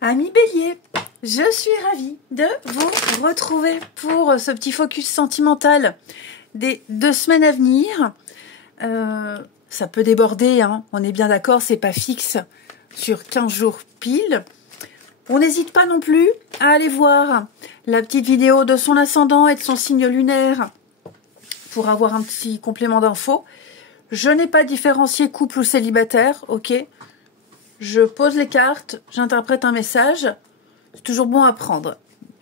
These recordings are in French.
Amis Bélier, je suis ravie de vous retrouver pour ce petit focus sentimental des 2 semaines à venir. Ça peut déborder, hein, on est bien d'accord, c'est pas fixe sur 15 jours pile. On n'hésite pas non plus à aller voir la petite vidéo de son ascendant et de son signe lunaire pour avoir un petit complément d'infos. Je n'ai pas différencié couple ou célibataire, ok? Je pose les cartes, j'interprète un message. C'est toujours bon à prendre.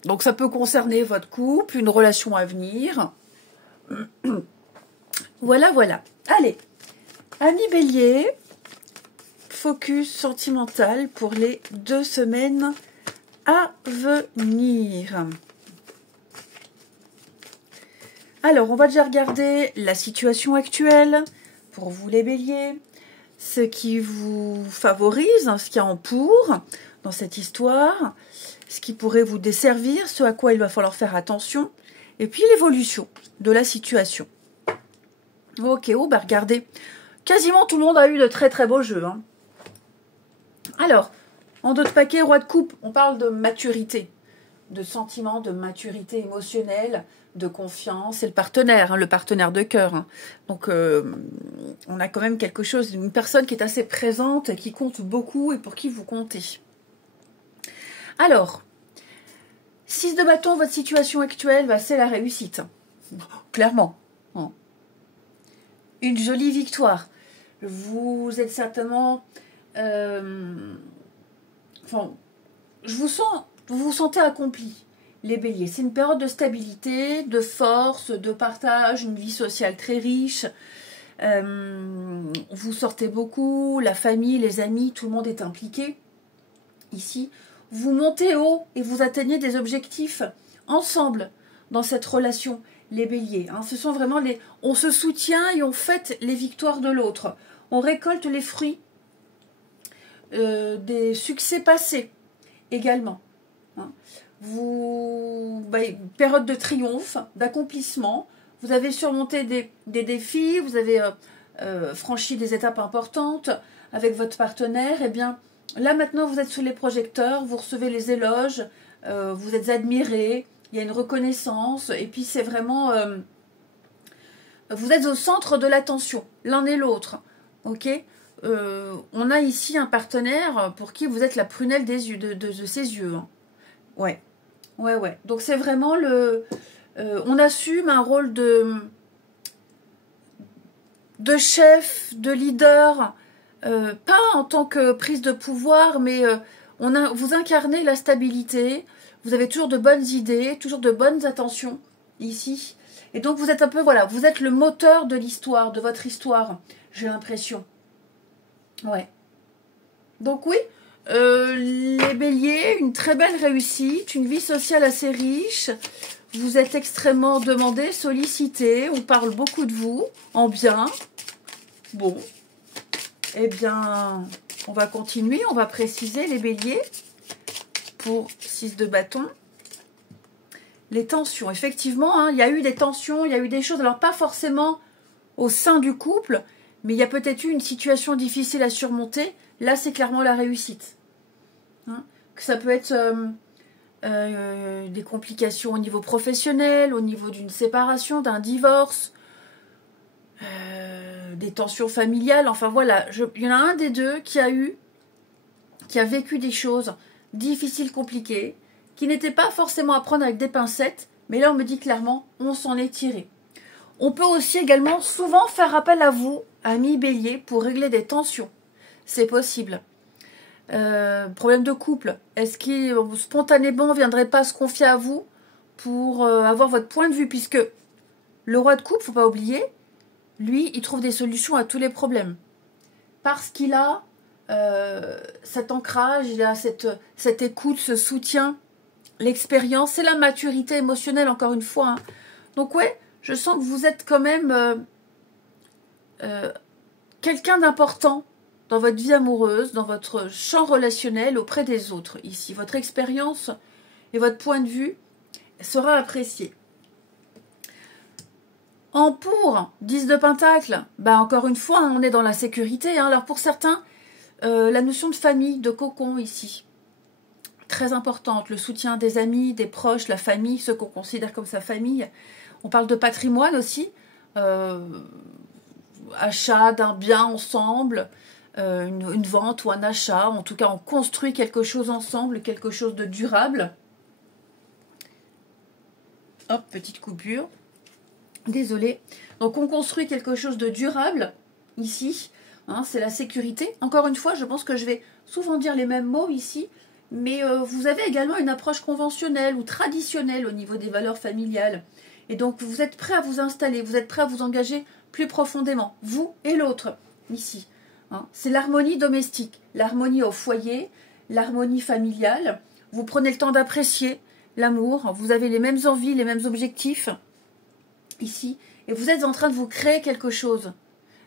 Donc ça peut concerner votre couple, une relation à venir. Voilà, voilà. Allez, amis Bélier, focus sentimental pour les 2 semaines à venir. Alors, on va déjà regarder la situation actuelle pour vous les Béliers, ce qui vous favorise, ce qu'il y a en pour dans cette histoire, ce qui pourrait vous desservir, ce à quoi il va falloir faire attention, et puis l'évolution de la situation. Ok, oh bah regardez, quasiment tout le monde a eu de très très beaux jeux. Hein. Alors, en d'autres paquets, roi de coupe, on parle de maturité, de sentiment, de maturité émotionnelle, de confiance, c'est le partenaire de cœur. Hein. Donc, on a quand même quelque chose, une personne qui est assez présente, qui compte beaucoup et pour qui vous comptez. Alors, 6 de bâton, votre situation actuelle, bah, c'est la réussite. Clairement. Hein. Une jolie victoire. Vous êtes certainement... enfin, vous vous sentez accompli. Les béliers, c'est une période de stabilité, de force, de partage, une vie sociale très riche. Vous sortez beaucoup, la famille, les amis, tout le monde est impliqué. Ici, vous montez haut et vous atteignez des objectifs ensemble dans cette relation, les béliers. Hein. Ce sont vraiment les... On se soutient et on fête les victoires de l'autre. On récolte les fruits des succès passés également. Hein. Période de triomphe, d'accomplissement, vous avez surmonté des défis, vous avez franchi des étapes importantes avec votre partenaire, et bien là maintenant vous êtes sous les projecteurs, vous recevez les éloges, vous êtes admiré, il y a une reconnaissance, et puis c'est vraiment... vous êtes au centre de l'attention, l'un et l'autre, ok ? On a ici un partenaire pour qui vous êtes la prunelle des yeux, de ses yeux. Hein. Ouais. Donc c'est vraiment on assume un rôle de chef, de leader, pas en tant que prise de pouvoir, mais vous incarnez la stabilité, vous avez toujours de bonnes idées, toujours de bonnes attentions ici. Et donc vous êtes un peu, voilà, vous êtes le moteur de l'histoire, de votre histoire, j'ai l'impression. Ouais. Donc oui, les béliers, une très belle réussite, une vie sociale assez riche. Vous êtes extrêmement demandé, sollicité. On parle beaucoup de vous, en bien. Bon. Eh bien, on va continuer. On va préciser les béliers pour 6 de bâton. Les tensions, effectivement, hein, il y a eu des tensions, il y a eu des choses. Alors, pas forcément au sein du couple, mais il y a peut-être eu une situation difficile à surmonter. Là, c'est clairement la réussite. Hein, que ça peut être des complications au niveau professionnel, au niveau d'une séparation, d'un divorce, des tensions familiales. Enfin voilà, il y en a un des deux qui a vécu des choses difficiles, compliquées, qui n'étaient pas forcément à prendre avec des pincettes, mais là on me dit clairement, on s'en est tiré. On peut aussi également souvent faire appel à vous, amis béliers, pour régler des tensions. C'est possible. Problème de couple. Est-ce qu'il spontanément ne viendrait pas se confier à vous pour avoir votre point de vue? Puisque le roi de coupe, faut pas oublier, lui, il trouve des solutions à tous les problèmes. Parce qu'il a cet ancrage, il a cette écoute, ce soutien, l'expérience, c'est la maturité émotionnelle, encore une fois. Hein. Donc ouais, je sens que vous êtes quand même quelqu'un d'important dans votre vie amoureuse, dans votre champ relationnel auprès des autres ici. Votre expérience et votre point de vue sera apprécié. En pour 10 de Pentacle, bah encore une fois, on est dans la sécurité. Hein. Alors pour certains, la notion de famille, de cocon ici. très importante. Le soutien des amis, des proches, la famille, ceux qu'on considère comme sa famille. On parle de patrimoine aussi. Achat d'un bien ensemble, une vente ou un achat. En tout cas, on construit quelque chose ensemble, quelque chose de durable. Hop, petite coupure. Désolée. Donc, on construit quelque chose de durable ici. Hein, c'est la sécurité. Encore une fois, je pense que je vais souvent dire les mêmes mots ici. Mais vous avez également une approche conventionnelle ou traditionnelle au niveau des valeurs familiales. Et donc, vous êtes prêt à vous installer, vous êtes prêt à vous engager plus profondément, vous et l'autre, ici. Hein, c'est l'harmonie domestique, l'harmonie au foyer, l'harmonie familiale. Vous prenez le temps d'apprécier l'amour, vous avez les mêmes envies, les mêmes objectifs, ici. Et vous êtes en train de vous créer quelque chose,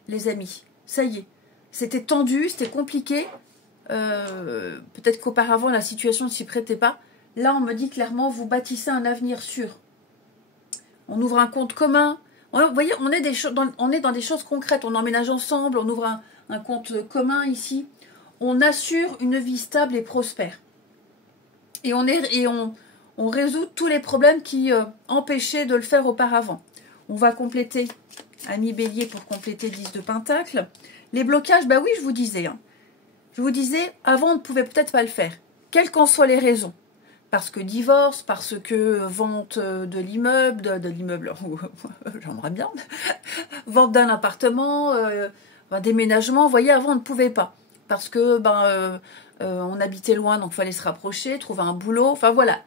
les amis. Ça y est, c'était tendu, c'était compliqué. Peut-être qu'auparavant, la situation ne s'y prêtait pas. Là, on me dit clairement, vous bâtissez un avenir sûr. On ouvre un compte commun. Vous voyez, on est dans des choses concrètes. On emménage ensemble, on ouvre un compte commun ici. On assure une vie stable et prospère. Et on résout tous les problèmes qui empêchaient de le faire auparavant. On va compléter, ami Bélier, pour compléter 10 de Pentacle. Les blocages, bah oui, je vous disais. Hein. Je vous disais, avant, on ne pouvait peut-être pas le faire. Quelles qu'en soient les raisons. Parce que divorce, parce que vente de l'immeuble, j'aimerais bien, vente d'un appartement, déménagement, vous voyez, avant on ne pouvait pas. Parce que on habitait loin, donc il fallait se rapprocher, trouver un boulot, enfin voilà.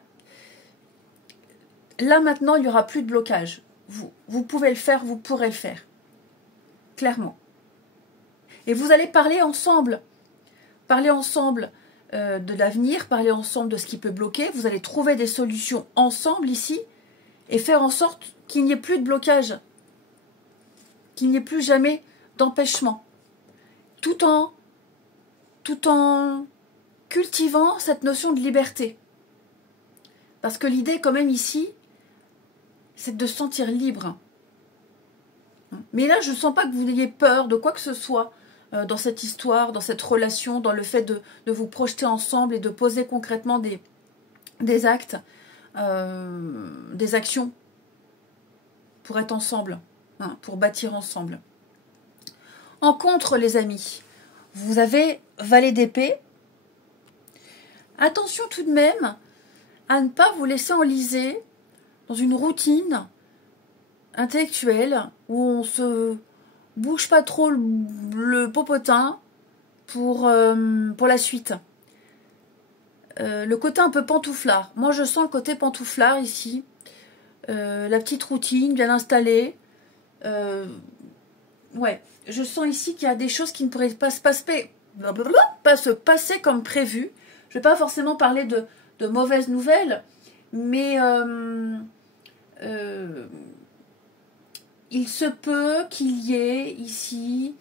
Là maintenant, il n'y aura plus de blocage. Vous pouvez le faire, vous pourrez le faire. Clairement. Et vous allez parler ensemble. Parler ensemble de l'avenir, parler ensemble de ce qui peut bloquer. Vous allez trouver des solutions ensemble ici et faire en sorte qu'il n'y ait plus de blocage, qu'il n'y ait plus jamais d'empêchement, tout en cultivant cette notion de liberté. Parce que l'idée quand même ici, c'est de se sentir libre. Mais là, je ne sens pas que vous ayez peur de quoi que ce soit dans cette histoire, dans cette relation, dans le fait de vous projeter ensemble et de poser concrètement des actes, des actions pour être ensemble, hein, pour bâtir ensemble. En contre, les amis, vous avez Valet d'épée. Attention tout de même à ne pas vous laisser enliser dans une routine intellectuelle où on se bouge pas trop le popotin pour la suite. Le côté un peu pantouflard. Moi, je sens le côté pantouflard ici. La petite routine bien installée. Ouais, je sens ici qu'il y a des choses qui ne pourraient pas se passer comme prévu. Je ne vais pas forcément parler de mauvaises nouvelles, mais il se peut qu'il y ait ici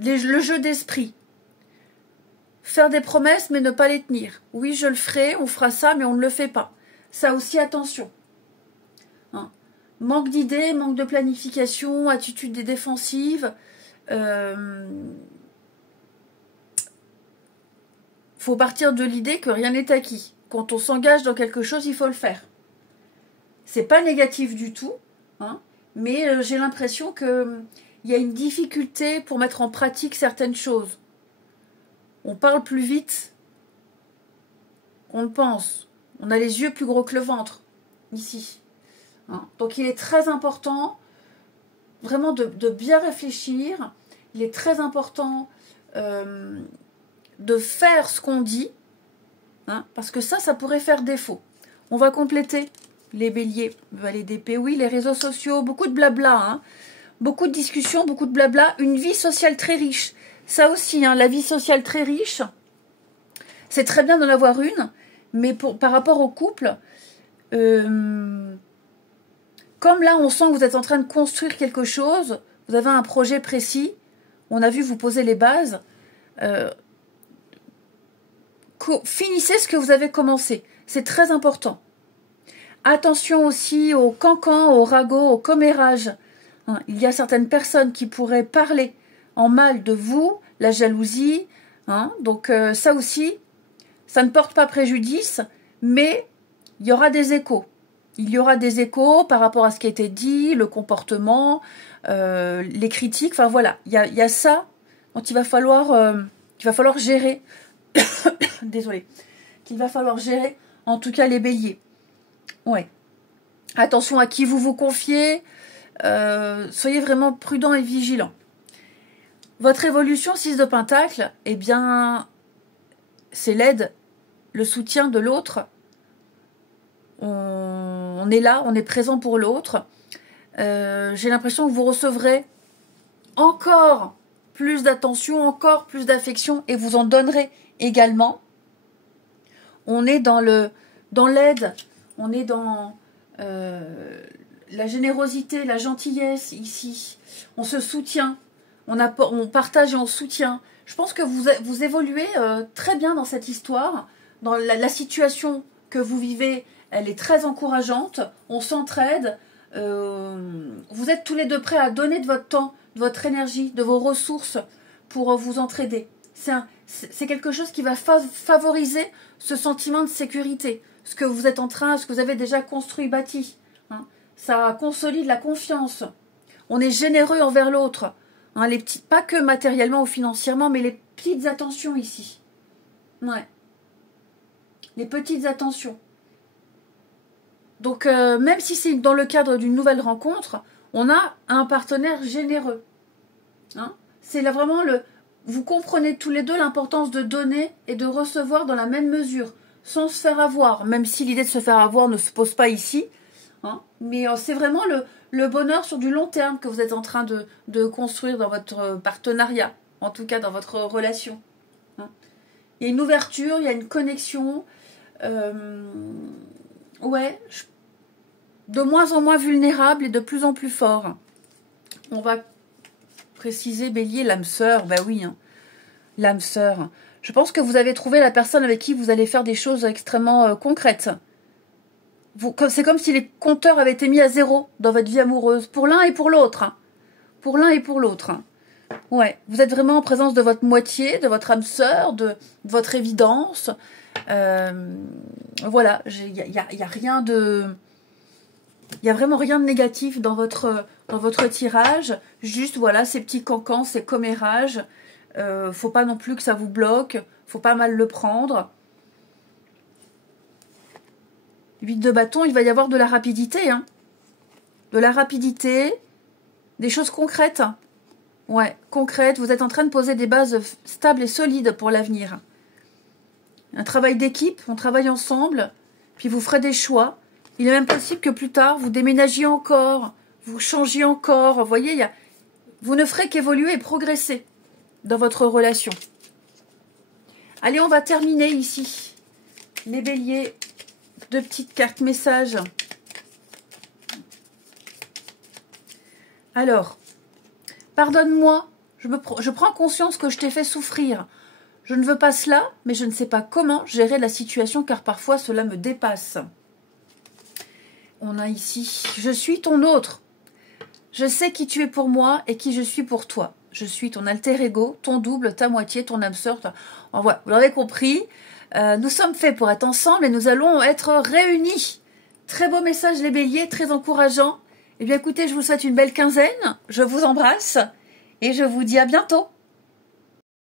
le jeu d'esprit. Faire des promesses mais ne pas les tenir. Oui, je le ferai, on fera ça, mais on ne le fait pas. Ça aussi, attention. Hein. Manque d'idées, manque de planification, attitude défensive. Faut partir de l'idée que rien n'est acquis. Quand on s'engage dans quelque chose, il faut le faire. C'est pas négatif du tout, hein, mais j'ai l'impression qu'il y a une difficulté pour mettre en pratique certaines choses. On parle plus vite qu'on ne pense. On a les yeux plus gros que le ventre, ici. Hein. Donc il est très important vraiment de bien réfléchir. Il est très important de faire ce qu'on dit, hein, parce que ça pourrait faire défaut. On va compléter les béliers, Valet d'épée, oui, les réseaux sociaux, beaucoup de blabla, hein, beaucoup de discussions, beaucoup de blabla, une vie sociale très riche. Ça aussi, hein, la vie sociale très riche, c'est très bien d'en avoir une, mais par rapport au couple, comme là on sent que vous êtes en train de construire quelque chose, vous avez un projet précis, on a vu vous poser les bases, finissez ce que vous avez commencé, c'est très important. Attention aussi aux cancans, aux ragots, aux commérages. Hein, il y a certaines personnes qui pourraient parler en mal de vous, la jalousie. Hein, donc ça aussi, ça ne porte pas préjudice, mais il y aura des échos. Il y aura des échos par rapport à ce qui a été dit, le comportement, les critiques. Enfin voilà, il y a ça dont il va falloir gérer. Désolée. Qu'il va falloir gérer, en tout cas les béliers. Ouais. Attention à qui vous vous confiez. Soyez vraiment prudents et vigilants. Votre évolution 6 de Pentacle, eh bien, c'est l'aide, le soutien de l'autre. On est là, on est présent pour l'autre. J'ai l'impression que vous recevrez encore plus d'attention, encore plus d'affection et vous en donnerez également. On est dans l'aide, on est dans la générosité, la gentillesse ici. On se soutient, on partage et on soutient. Je pense que vous évoluez très bien dans cette histoire. Dans la situation que vous vivez, elle est très encourageante. On s'entraide. Vous êtes tous les deux prêts à donner de votre temps, de votre énergie, de vos ressources pour vous entraider. C'est quelque chose qui va favoriser ce sentiment de sécurité. Ce que vous êtes ce que vous avez déjà construit, bâti. Hein. Ça consolide la confiance. On est généreux envers l'autre. Hein, pas que matériellement ou financièrement, mais les petites attentions ici. Ouais. Les petites attentions. Donc, même si c'est dans le cadre d'une nouvelle rencontre, on a un partenaire généreux. Hein, c'est là vraiment vous comprenez tous les deux l'importance de donner et de recevoir dans la même mesure, sans se faire avoir, même si l'idée de se faire avoir ne se pose pas ici. Hein, mais c'est vraiment le bonheur sur du long terme que vous êtes en train de construire dans votre partenariat, en tout cas dans votre relation. Hein. Il y a une ouverture, il y a une connexion. Ouais, de moins en moins vulnérable et de plus en plus fort. On va préciser, Bélier, l'âme sœur. Ben oui, hein, l'âme sœur. Je pense que vous avez trouvé la personne avec qui vous allez faire des choses extrêmement concrètes. C'est comme si les compteurs avaient été mis à zéro dans votre vie amoureuse, pour l'un et pour l'autre. Hein. Pour l'un et pour l'autre. Hein. Ouais, vous êtes vraiment en présence de votre moitié, de votre âme sœur, de votre évidence. Voilà, il y a rien de... Il n'y a vraiment rien de négatif dans votre tirage. Juste, voilà, ces petits cancans, ces commérages. Faut pas non plus que ça vous bloque. Faut pas mal le prendre. 8 de bâton, il va y avoir de la rapidité. Hein. De la rapidité. Des choses concrètes. Ouais, concrètes. Vous êtes en train de poser des bases stables et solides pour l'avenir. Un travail d'équipe. On travaille ensemble. Puis vous ferez des choix. Il est même possible que plus tard, vous déménagiez encore, vous changiez encore. Vous voyez, vous ne ferez qu'évoluer et progresser dans votre relation. Allez, on va terminer ici. Les béliers, 2 petites cartes messages. Alors, pardonne-moi, je prends conscience que je t'ai fait souffrir. Je ne veux pas cela, mais je ne sais pas comment gérer la situation car parfois cela me dépasse. On a ici, je suis ton autre. Je sais qui tu es pour moi et qui je suis pour toi. Je suis ton alter ego, ton double, ta moitié, ton âme sœur. Voilà, vous l'avez compris. Nous sommes faits pour être ensemble et nous allons être réunis. Très beau message les béliers, très encourageant. Eh bien écoutez, je vous souhaite une belle quinzaine. Je vous embrasse et je vous dis à bientôt.